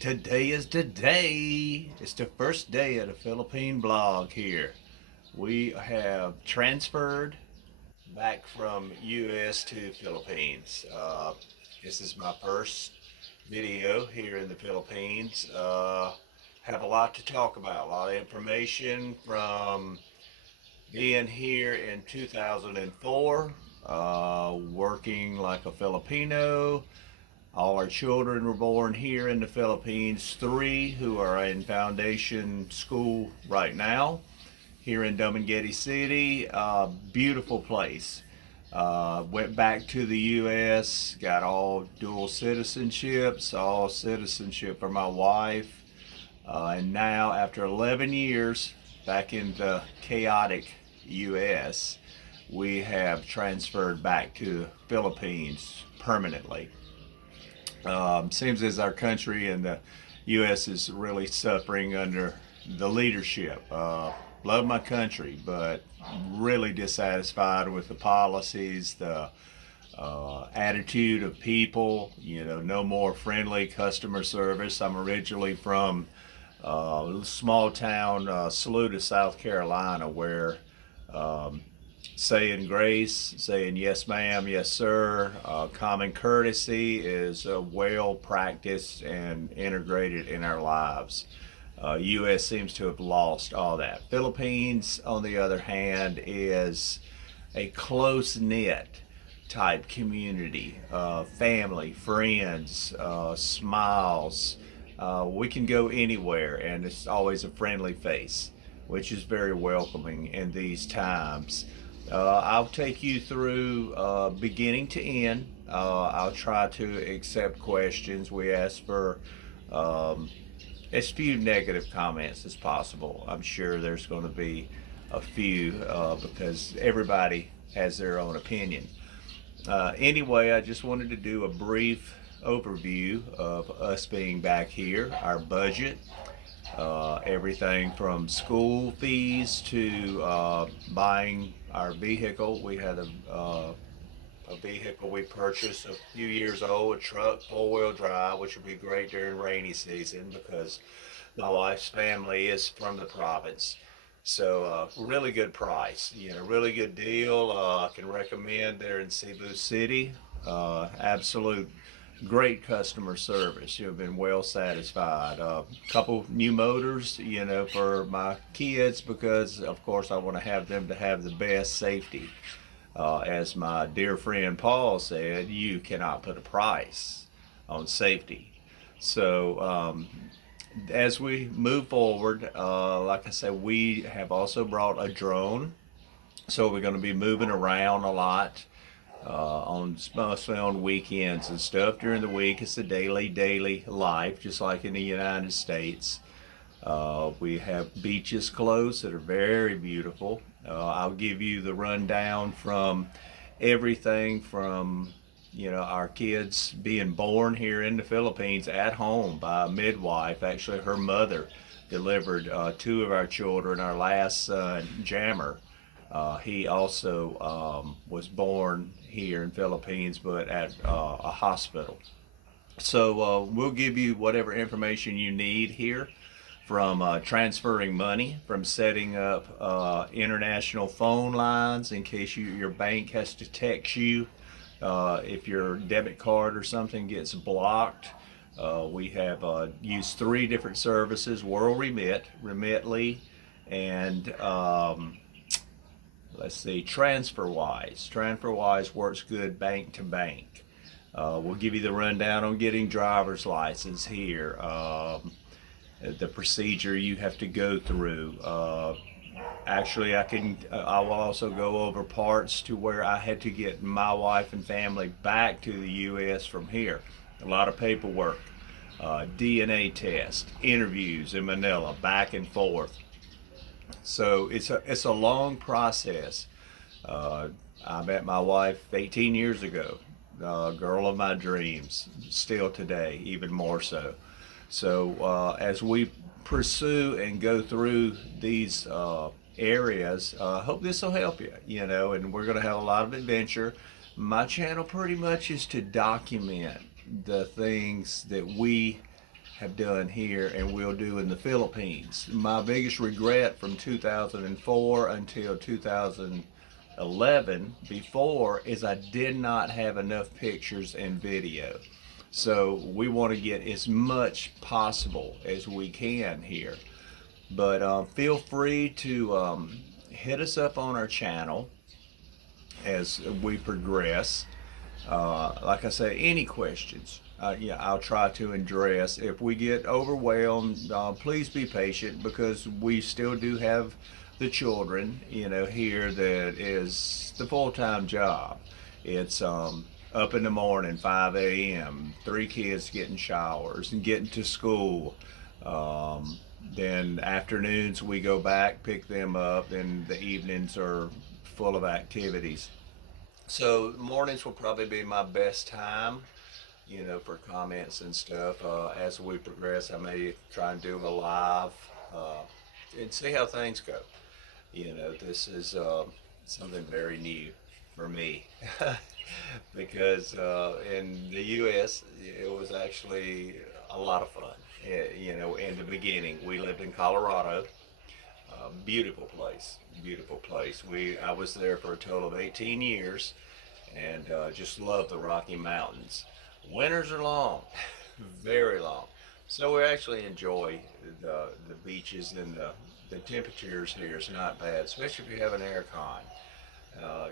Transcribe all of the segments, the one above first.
Today is the day. It's the first day of the Philippine blog here. We have transferred back from US to Philippines. This is my first video here in the Philippines. Have a lot to talk about, a lot of information from being here in 2004, working like a Filipino. All our children were born here in the Philippines. Three who are in foundation school right now here in Dumaguete City. Beautiful place. Went back to the U.S., got all dual citizenships, all citizenship for my wife. And now, after 11 years back in the chaotic U.S., we have transferred back to the Philippines permanently. Seems as our country and the U.S. is really suffering under the leadership. Love my country, but really dissatisfied with the policies, the attitude of people. No more friendly customer service. I'm originally from a small town, Saluda, South Carolina, where saying grace, saying yes ma'am, yes sir, common courtesy is well practiced and integrated in our lives. U.S. seems to have lost all that. Philippines, on the other hand, is a close knit type community, family, friends, smiles. We can go anywhere, and it's always a friendly face, which is very welcoming in these times. I'll take you through beginning to end. I'll try to accept questions. We ask for um, as few negative comments as possible. I'm sure there's going to be a few because everybody has their own opinion. Anyway, I just wanted to do a brief overview of us being back here, our budget, everything from school fees to buying our vehicle. We had a vehicle we purchased a few years old, a truck, four-wheel drive, which would be great during rainy season because my wife's family is from the province. So really good price, really good deal. I can recommend there in Cebu City. Absolute great customer service. You've been well satisfied. A couple new motors, for my kids because of course I want to have them to have the best safety. As my dear friend Paul said, you cannot put a price on safety. So as we move forward, like I said, we have also brought a drone. So we're going to be moving around a lot mostly on weekends and stuff. During the week, it's the daily life, just like in the United States. We have beaches close that are very beautiful. I'll give you the rundown from everything from our kids being born here in the Philippines at home by a midwife. Actually, her mother delivered two of our children. Our last son, Jammer, he also was born here in Philippines, but at a hospital. So we'll give you whatever information you need here, from transferring money, from setting up international phone lines in case your bank has to text you if your debit card or something gets blocked. We have used three different services: World Remit, Remitly, and let's see, TransferWise. TransferWise works good bank to bank. We'll give you the rundown on getting driver's license here, the procedure you have to go through. Actually, I will also go over parts to where I had to get my wife and family back to the U.S. from here. A lot of paperwork, DNA test, interviews in Manila, back and forth. So it's a long process. Uh, I met my wife 18 years ago, girl of my dreams, still today, even more so. So as we pursue and go through these areas, I hope this will help you. And we're going to have a lot of adventure. My channel pretty much is to document the things that we have done here and will do in the Philippines. My biggest regret from 2004 until 2011 before is I did not have enough pictures and video. So we want to get as much possible as we can here. But feel free to hit us up on our channel as we progress. Like I said, any questions, yeah, I'll try to address. If we get overwhelmed, please be patient because we still do have the children, here that is the full-time job. It's up in the morning, 5 a.m., three kids getting showers and getting to school. Then afternoons we go back, pick them up, and the evenings are full of activities. So mornings will probably be my best time, for comments and stuff. As we progress, I may try and do a live and see how things go. This is something very new for me because in the U.S. it was actually a lot of fun. In the beginning, we lived in Colorado. Beautiful place, beautiful place. I was there for a total of 18 years, and just love the Rocky Mountains. Winters are long, very long. So we actually enjoy the beaches, and the temperatures here is not bad, especially if you have an air con.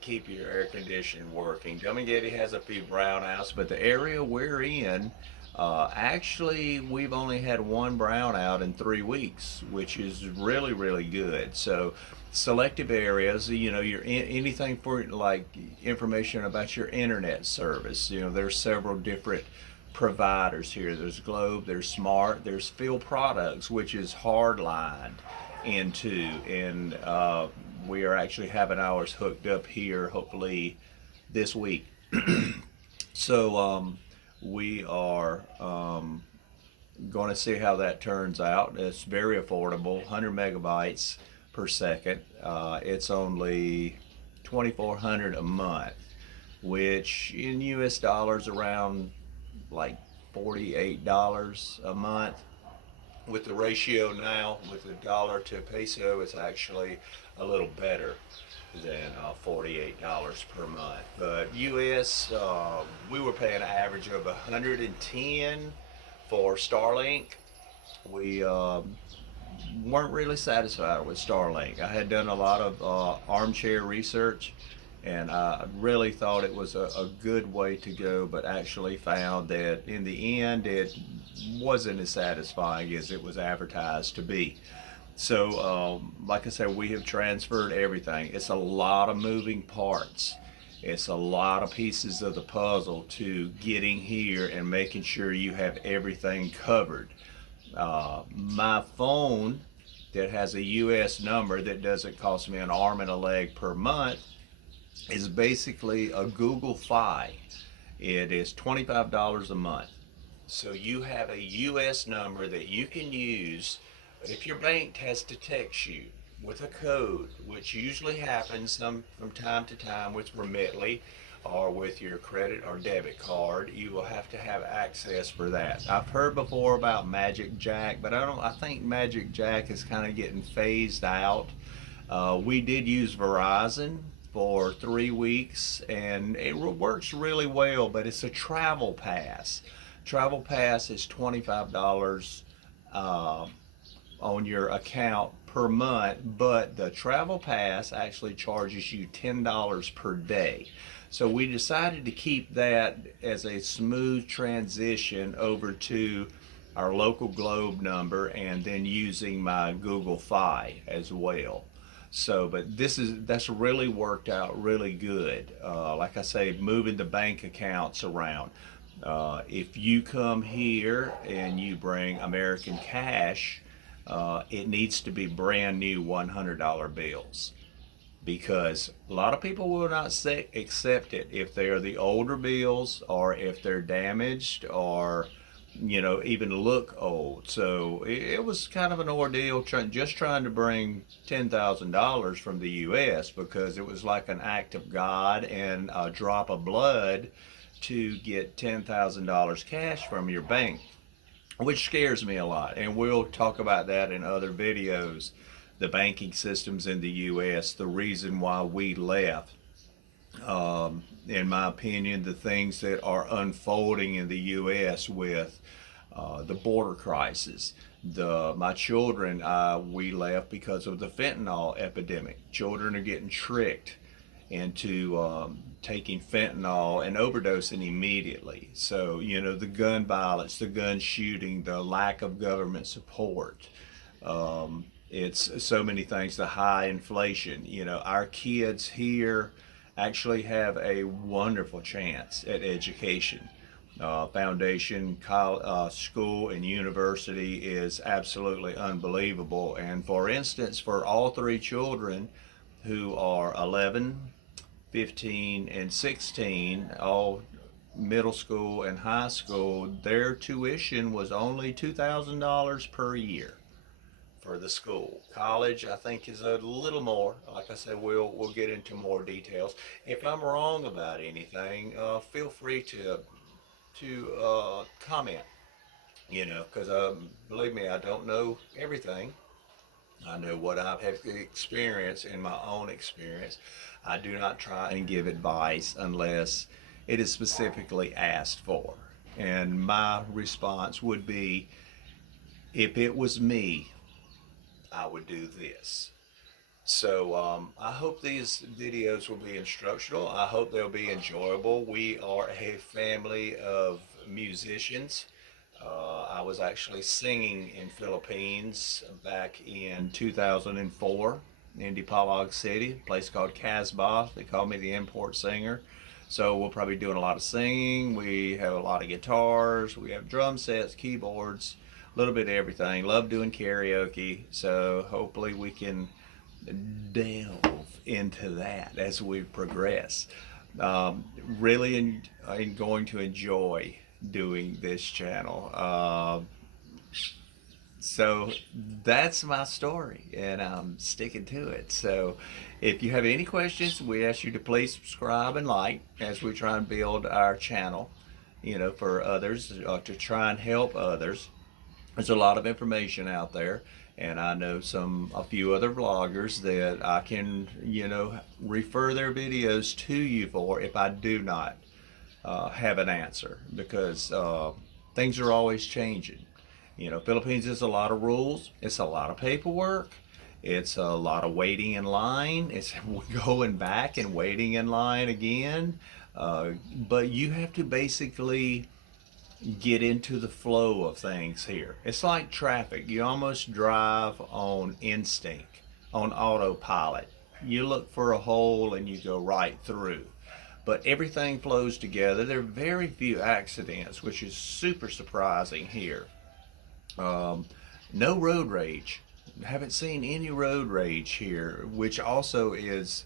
Keep your air conditioning working. Dumaguete has a few brownouts, but the area we're in, actually, we've only had one brownout in 3 weeks, which is really, really good. So, selective areas, anything for like information about your internet service. There's several different providers here. There's Globe, there's Smart, there's Field Products, which is hardlined into, and we are actually having ours hooked up here, hopefully this week. So, we are going to see how that turns out. It's very affordable, 100 megabytes per second. It's only 2,400 a month, which in US dollars around like $48 a month. With the ratio now, with the dollar to peso, it's actually a little better than $48 per month. But US, we were paying an average of 110 for Starlink. We weren't really satisfied with Starlink. I had done a lot of armchair research, and I really thought it was a good way to go, but actually found that in the end it wasn't as satisfying as it was advertised to be. So, like I said, we have transferred everything. It's a lot of moving parts. It's a lot of pieces of the puzzle to getting here and making sure you have everything covered. My phone that has a US number that doesn't cost me an arm and a leg per month is basically a Google Fi. It is $25 a month. So you have a US number that you can use, but if your bank has to text you with a code, which usually happens from time to time with Remitly or with your credit or debit card, you will have to have access for that. I've heard before about Magic Jack, but I think Magic Jack is kind of getting phased out. We did use Verizon for 3 weeks, and it works really well, but it's a travel pass. Travel pass is $25 on your account per month, but the travel pass actually charges you $10 per day. So we decided to keep that as a smooth transition over to our local Globe number, and then using my Google Fi as well. So, but that's really worked out really good. Like I say, moving the bank accounts around. If you come here and you bring American cash, it needs to be brand new $100 bills, because a lot of people will not accept it if they are the older bills, or if they're damaged, or even look old. So it was kind of an ordeal just trying to bring $10,000 from the U.S., because it was like an act of God and a drop of blood to get $10,000 cash from your bank. which scares me a lot. And we'll talk about that in other videos. The banking systems in the U.S., the reason why we left. In my opinion, the things that are unfolding in the U.S. with the border crisis. My children, we left because of the fentanyl epidemic. Children are getting tricked into taking fentanyl and overdosing immediately. So, the gun violence, the gun shooting, the lack of government support. It's so many things, the high inflation. Our kids here actually have a wonderful chance at education. Foundation, school, and university is absolutely unbelievable. And for instance, for all three children who are 11, 15, and 16, all middle school and high school, their tuition was only $2,000 per year for the school. College, I think, is a little more. Like I said, we'll get into more details. If I'm wrong about anything, feel free to comment. Because believe me, I don't know everything. I know what I've had experience in my own experience. I do not try and give advice unless it is specifically asked for. And my response would be, if it was me, I would do this. So I hope these videos will be instructional. I hope they'll be enjoyable. We are a family of musicians. I was actually singing in Philippines back in 2004 in Dipalog City, a place called Casbah. They call me the import singer. So we'll probably be doing a lot of singing. We have a lot of guitars. We have drum sets, keyboards, a little bit of everything. Love doing karaoke. So hopefully we can delve into that as we progress. Really going to enjoy doing this channel. So that's my story, and I'm sticking to it. So if you have any questions, we ask you to please subscribe and like as we try and build our channel, for others, to try and help others. There's a lot of information out there, and I know a few other vloggers that I can, refer their videos to you for if I do not have an answer, because things are always changing. Philippines is a lot of rules. It's a lot of paperwork. It's a lot of waiting in line. It's going back and waiting in line again. But you have to basically get into the flow of things here. It's like traffic. You almost drive on instinct, on autopilot. You look for a hole and you go right through. But everything flows together. There are very few accidents, which is super surprising here. No road rage. Haven't seen any road rage here, which also is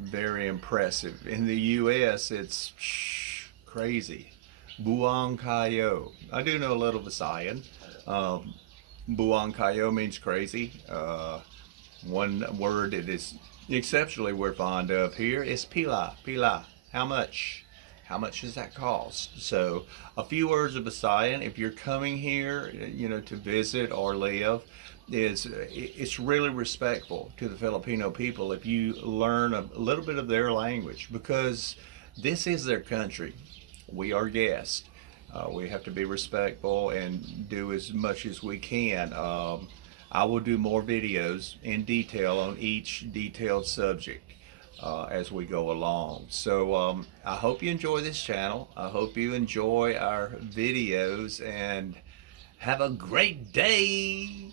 very impressive. In the U.S., it's crazy. Buang kayo. I do know a little Visayan. Buang kayo means crazy. One word that is exceptionally we're fond of here is pila. Pila. How much? How much does that cost? So a few words of Visayan, if you're coming here, to visit or live, it's really respectful to the Filipino people if you learn a little bit of their language, because this is their country. We are guests. We have to be respectful and do as much as we can. I will do more videos in detail on each detailed subject as we go along. So I hope you enjoy this channel. I hope you enjoy our videos, and have a great day.